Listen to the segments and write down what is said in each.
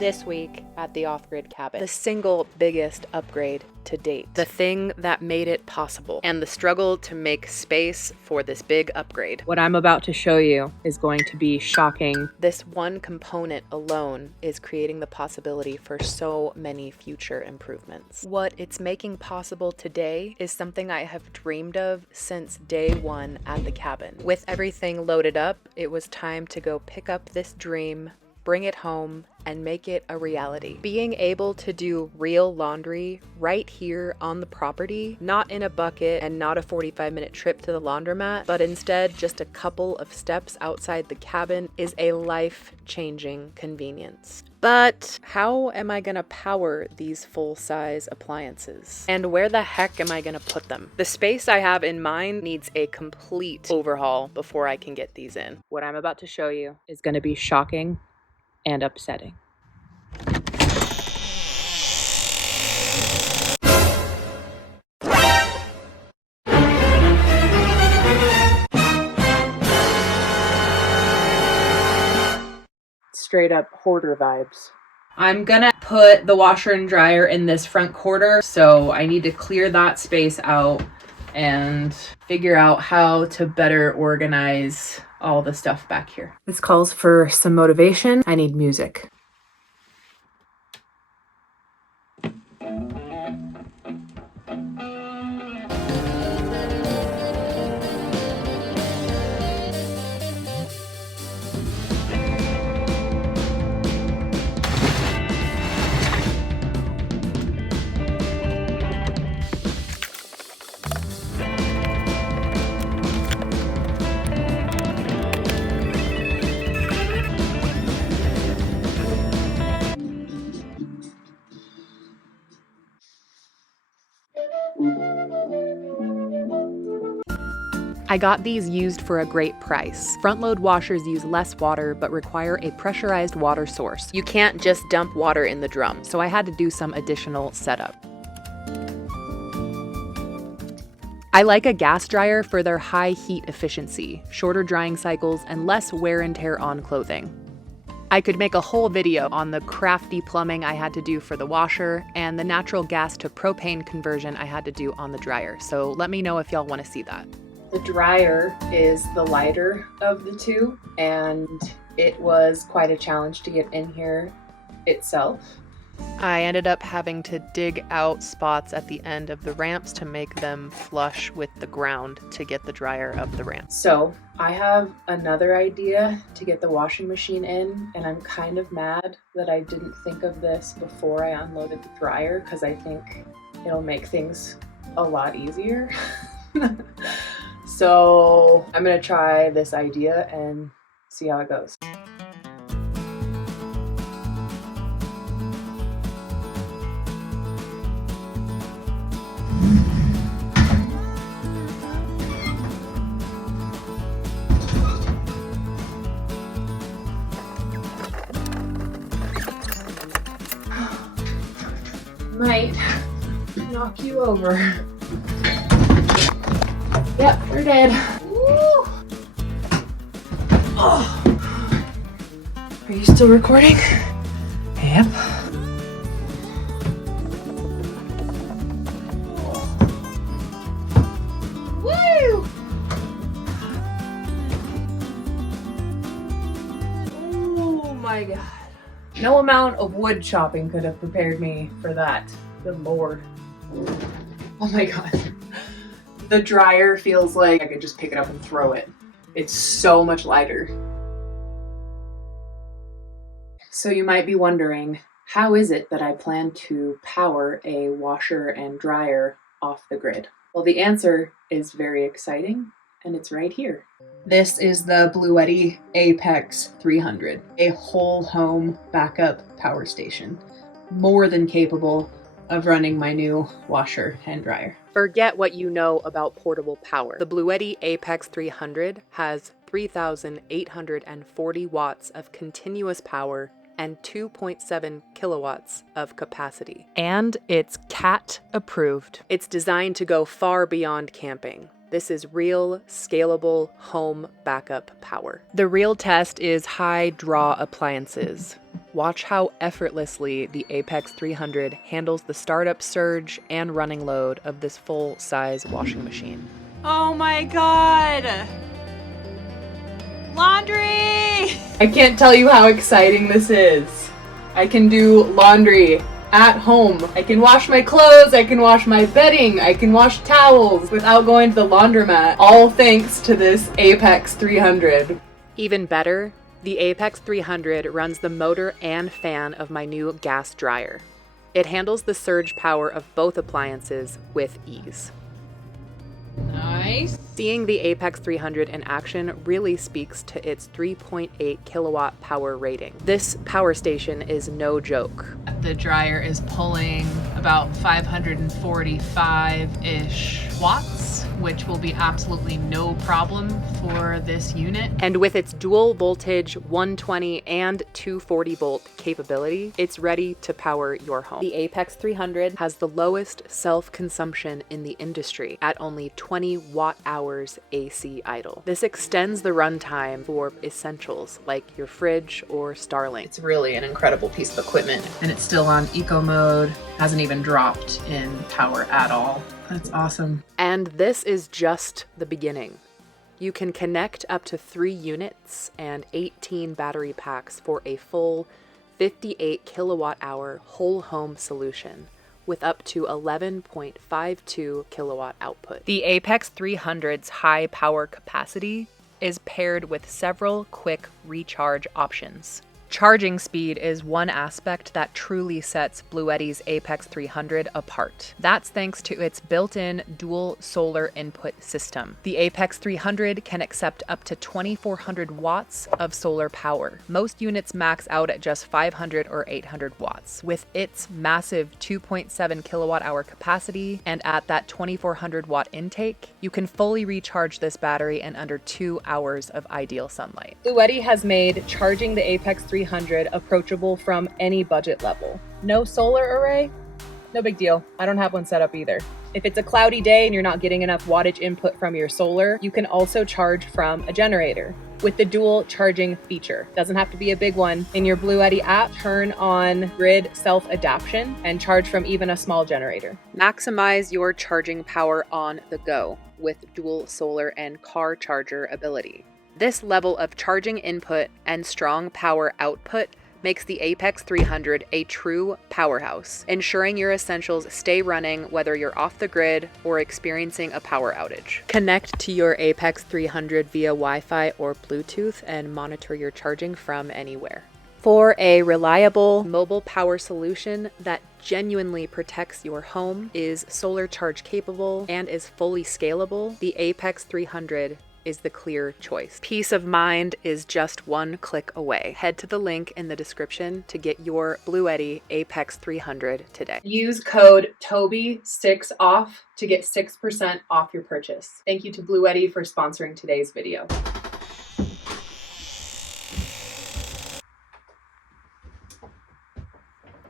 This week at the Off-Grid Cabin, the single biggest upgrade to date, the thing that made it possible, and the struggle to make space for this big upgrade. What I'm about to show you is going to be shocking. This one component alone is creating the possibility for so many future improvements. What it's making possible today is something I have dreamed of since day one at the cabin. With everything loaded up, it was time to go pick up this dream, bring it home, and make it a reality. Being able to do real laundry right here on the property, not in a bucket and not a 45-minute trip to the laundromat, but instead just a couple of steps outside the cabin, is a life-changing convenience. But how am I gonna power these full-size appliances? And where the heck am I gonna put them? The space I have in mind needs a complete overhaul before I can get these in. What I'm about to show you is gonna be shocking and upsetting. Straight up hoarder vibes. I'm gonna put the washer and dryer in this front corner, so I need to clear that space out and figure out how to better organize all the stuff back here. This calls for some motivation. I need music. I got these used for a great price. Front-load washers use less water but require a pressurized water source. You can't just dump water in the drum, so I had to do some additional setup. I like a gas dryer for their high heat efficiency, shorter drying cycles, and less wear and tear on clothing. I could make a whole video on the crafty plumbing I had to do for the washer and the natural gas to propane conversion I had to do on the dryer, so let me know if y'all want to see that. The dryer is the lighter of the two, and it was quite a challenge to get in here itself. I ended up having to dig out spots at the end of the ramps to make them flush with the ground to get the dryer up the ramp. So I have another idea to get the washing machine in, and I'm kind of mad that I didn't think of this before I unloaded the dryer, because I think it'll make things a lot easier. So I'm gonna try this idea and see how it goes. Might knock you over. Yep, we're dead. Woo. Oh. Are you still recording? Yep. Woo! Oh my God. No amount of wood chopping could have prepared me for that. Good Lord. Oh my God. The dryer feels like I could just pick it up and throw it. It's so much lighter. So you might be wondering, how is it that I plan to power a washer and dryer off the grid? Well, the answer is very exciting, and it's right here. This is the BLUETTI Apex 300, a whole home backup power station, more than capable of running my new washer and dryer. Forget what you know about portable power. The BLUETTI Apex 300 has 3,840 watts of continuous power and 2.7 kilowatts of capacity. And it's CAT approved. It's designed to go far beyond camping. This is real, scalable home backup power. The real test is high draw appliances. Watch how effortlessly the Apex 300 handles the startup surge and running load of this full-size washing machine. Oh my God! Laundry! I can't tell you how exciting this is. I can do laundry at home. I can wash my clothes, I can wash my bedding, I can wash towels without going to the laundromat, all thanks to this Apex 300. Even better, the Apex 300 runs the motor and fan of my new gas dryer. It handles the surge power of both appliances with ease. Nice. Seeing the Apex 300 in action really speaks to its 3.8 kilowatt power rating. This power station is no joke. The dryer is pulling about 545-ish watts, which will be absolutely no problem for this unit. And with its dual voltage 120 and 240 volt capability, it's ready to power your home. The Apex 300 has the lowest self-consumption in the industry at only 20 watt hours AC idle. This extends the runtime for essentials like your fridge or Starlink. It's really an incredible piece of equipment, and it's still on eco mode, hasn't even dropped in power at all. That's awesome. And this is just the beginning. You can connect up to 3 units and 18 battery packs for a full 58 kilowatt hour whole home solution with up to 11.52 kilowatt output. The Apex 300's high power capacity is paired with several quick recharge options. Charging speed is one aspect that truly sets BLUETTI's Apex 300 apart. That's thanks to its built-in dual solar input system. The Apex 300 can accept up to 2,400 watts of solar power. Most units max out at just 500 or 800 watts. With its massive 2.7 kilowatt hour capacity and at that 2,400 watt intake, you can fully recharge this battery in under 2 hours of ideal sunlight. BLUETTI has made charging the Apex 300 approachable from any budget level. No solar array? No big deal. I don't have one set up either. If it's a cloudy day and you're not getting enough wattage input from your solar, you can also charge from a generator with the dual charging feature. Doesn't have to be a big one. In your BLUETTI app, turn on grid self-adaption and charge from even a small generator. Maximize your charging power on the go with dual solar and car charger ability. This level of charging input and strong power output makes the Apex 300 a true powerhouse, ensuring your essentials stay running whether you're off the grid or experiencing a power outage. Connect to your Apex 300 via Wi-Fi or Bluetooth and monitor your charging from anywhere. For a reliable mobile power solution that genuinely protects your home, is solar charge capable, and is fully scalable, the Apex 300 is the clear choice. Peace of mind is just one click away. Head to the link in the description to get your BLUETTI Apex 300 today. Use code TOBY6OFF to get 6% off your purchase. Thank you to BLUETTI for sponsoring today's video.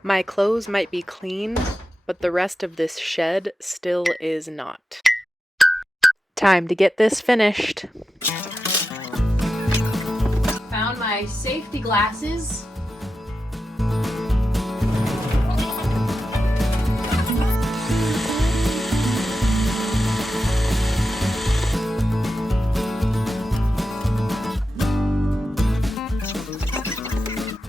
My clothes might be clean, but the rest of this shed still is not. Time to get this finished. Found my safety glasses.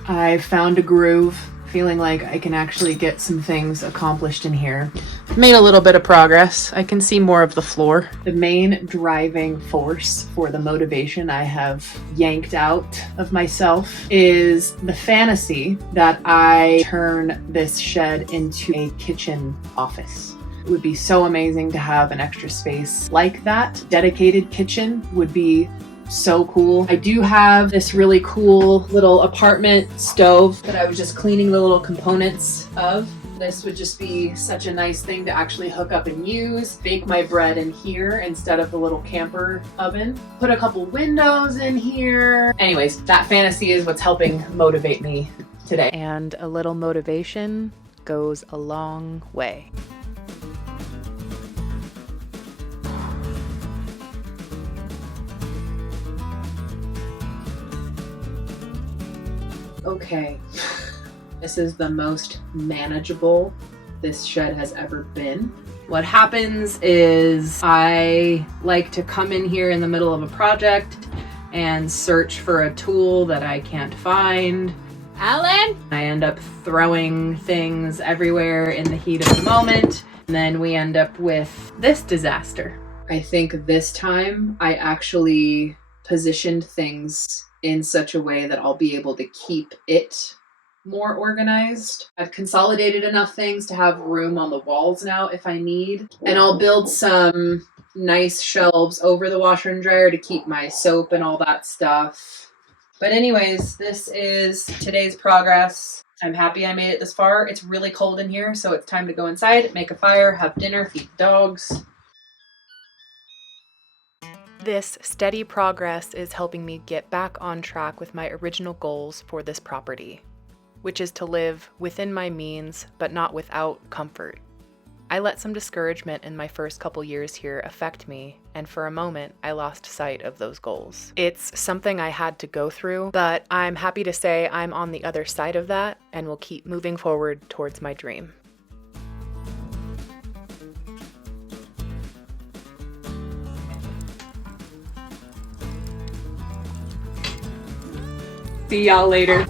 I found a groove, feeling like I can actually get some things accomplished in here. Made a little bit of progress. I can see more of the floor. The main driving force for the motivation I have yanked out of myself is the fantasy that I turn this shed into a kitchen office. It would be so amazing to have an extra space like that. Dedicated kitchen would be so cool. I do have this really cool little apartment stove that I was just cleaning the little components of. This would just be such a nice thing to actually hook up and use. Bake my bread in here instead of the little camper oven. Put a couple windows in here. Anyways, that fantasy is what's helping motivate me today. And a little motivation goes a long way. Okay. This is the most manageable this shed has ever been. What happens is I like to come in here in the middle of a project and search for a tool that I can't find. Alan? I end up throwing things everywhere in the heat of the moment, and then we end up with this disaster. I think this time I actually positioned things in such a way that I'll be able to keep it more organized. I've consolidated enough things to have room on the walls now if I need. And I'll build some nice shelves over the washer and dryer to keep my soap and all that stuff. But anyways, this is today's progress. I'm happy I made it this far. It's really cold in here, so it's time to go inside, make a fire, have dinner, feed the dogs. This steady progress is helping me get back on track with my original goals for this property, which is to live within my means, but not without comfort. I let some discouragement in my first couple years here affect me, and for a moment, I lost sight of those goals. It's something I had to go through, but I'm happy to say I'm on the other side of that and will keep moving forward towards my dream. See y'all later.